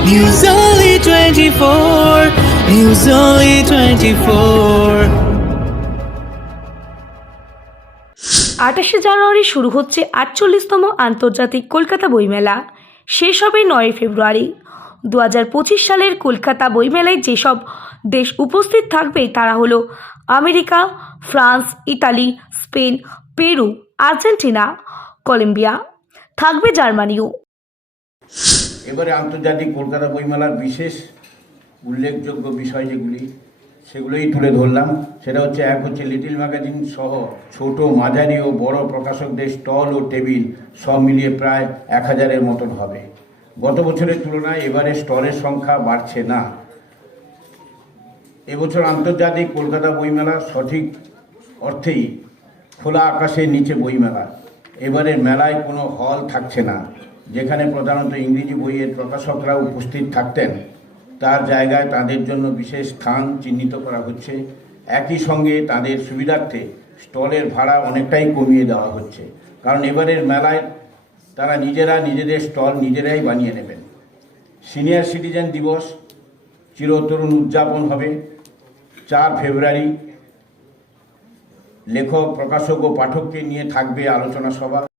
News Only 24. News Only 24. আঠাশে জানুয়ারি শুরু হচ্ছে আটচল্লিশতম আন্তর্জাতিক কলকাতা বইমেলা শেষ হবে নয় ফেব্রুয়ারি দু হাজার পঁচিশ সালের কলকাতা বইমেলায় যেসব দেশ উপস্থিত থাকবে, তারা হলো America, France, Italy, Spain, Peru, Argentina, Colombia থাকবে জার্মানিও এবারে আন্তর্জাতিক কলকাতা বইমেলার বিশেষ উল্লেখযোগ্য বিষয় যেগুলি, সেগুলোই তুলে ধরলাম। সেটা হচ্ছে এক হচ্ছে লিটিল ম্যাগাজিন সহ ছোট, মাঝারি ও বড় প্রকাশকদের স্টল ও টেবিল সব মিলিয়ে প্রায় এক হাজারের মতন হবে। গত বছরের তুলনায় এবারে স্টলের সংখ্যা বাড়ছে না। এবছর আন্তর্জাতিক কলকাতা বইমেলা সঠিক অর্থেই খোলা আকাশের নিচে বইমেলা। এবারের মেলায় কোনো হল থাকছে না। যেখানে প্রধানত ইংরেজি বইয়ের প্রকাশকরা উপস্থিত থাকতেন, তার জায়গায় তাদের জন্য বিশেষ স্থান চিহ্নিত করা হচ্ছে। একই সঙ্গে তাদের সুবিধার্থে স্টলের ভাড়া অনেকটাই কমিয়ে দেওয়া হচ্ছে। কারণ এবারের মেলায় তারা নিজেরা নিজেদের স্টল নিজেরাই বানিয়ে নেবেন। সিনিয়র সিটিজেন দিবস চিরতরুণ উদযাপন হবে। চার ফেব্রুয়ারি লেখক, প্রকাশক ও পাঠককে নিয়ে থাকবে আলোচনা সভা।